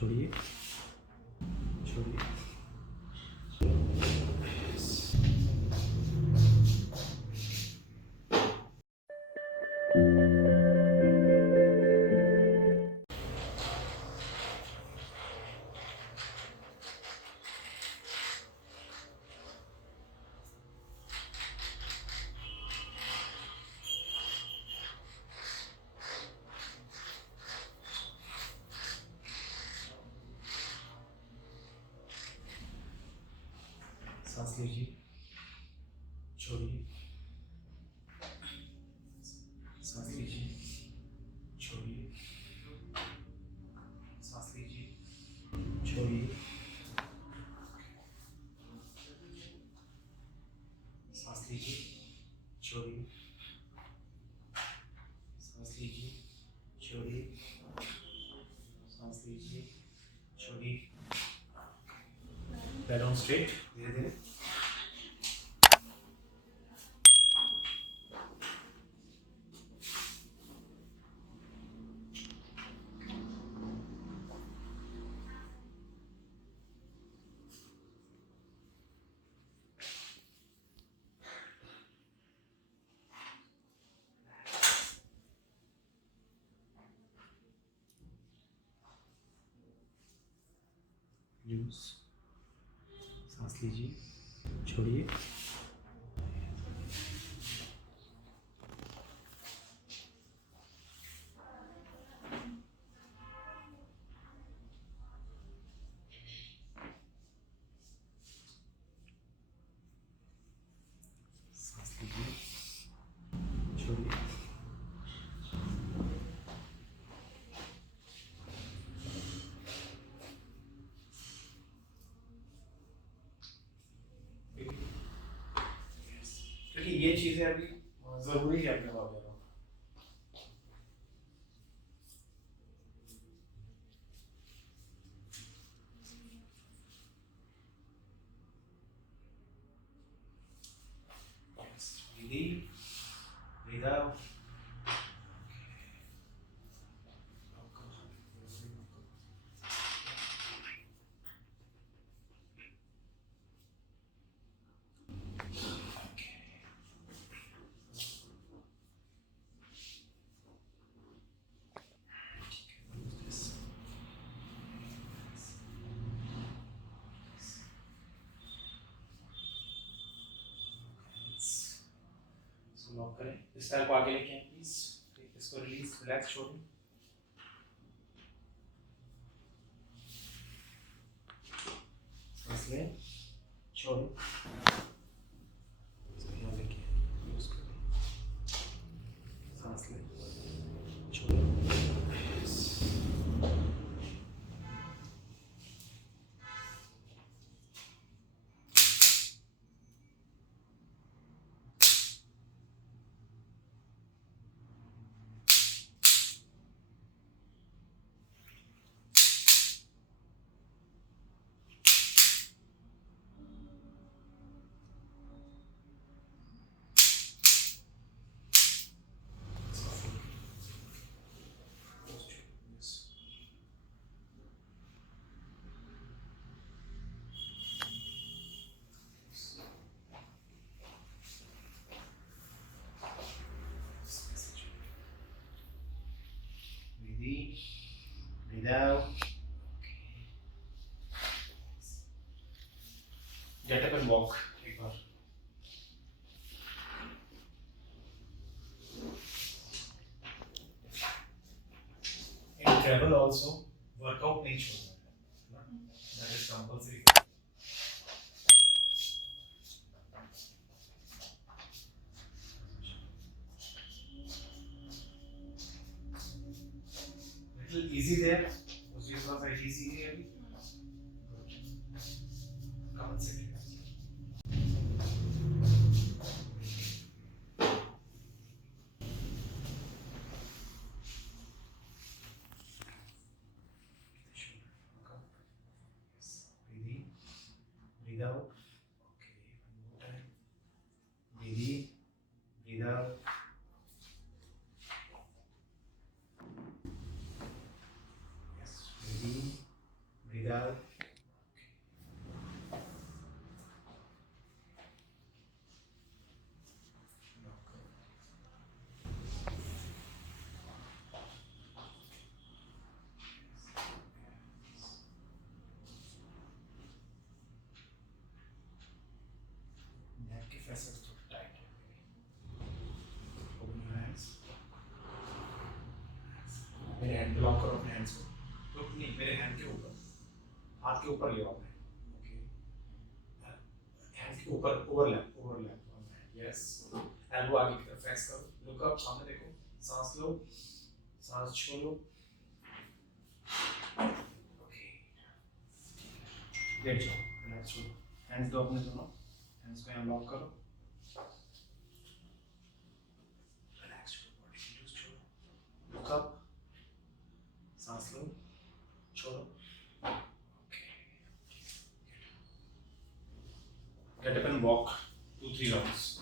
छोड़िए छोड़िए। सांस लीजिए, छोड़िए, सांस लीजिए, छोड़िए, सांस लीजिए, छोड़िए, सांस लीजिए, छोड़िए, सांस लीजिए, छोड़िए, सांस लीजिए, छोड़िए। बैक ऑन स्ट्रेट, धीरे धीरे। लूज, सांस लीजिए, छोड़िए, सांस लीजिए, छोड़िए, क्योंकि ये चीजें अभी जरूरी है अपने वगैरह। Breathe in, breathe out. Lock करें, इस पैर को आगे लेके आए प्लीज, इसको रिलीज, रिलैक्स छोड़ें, सांस लें, छोड़ें, इसको यहाँ लेके यूज करें, सांस लें, छोड़ें। Breathe in, breathe out. Get up and walk. एक बार. In travel also, workout नहीं छोड़ना है. That is compulsory. Little easy there. उसके पास है easy है अभी. Come and sit here. Breathe in, breathe out. Okay, one more time. Breathe in, breathe out. Yes, breathe in, breathe out. Neck के facets थोड़े tight है. Open your hands. मेरे hand पे lock करो अपने hands को. तो नहीं मेरे hand के ऊपर. हाथ के ऊपर ले आओ अपने. Okay. Hand के ऊपर overlap. Yes. Elbow आगे की तरफ flex करो. Look up सामने देखो. सांस लो. सांस छोड़ो. Okay. लेट जाओ. Relax छोड़ो. Hands दो अपने दोनों. Hands को यहाँ lock करो. Relax छोड़ो. Body को loose छोड़ो. Look up. सांस लो. छोड़ो. Okay. Get up and walk 2-3 rounds.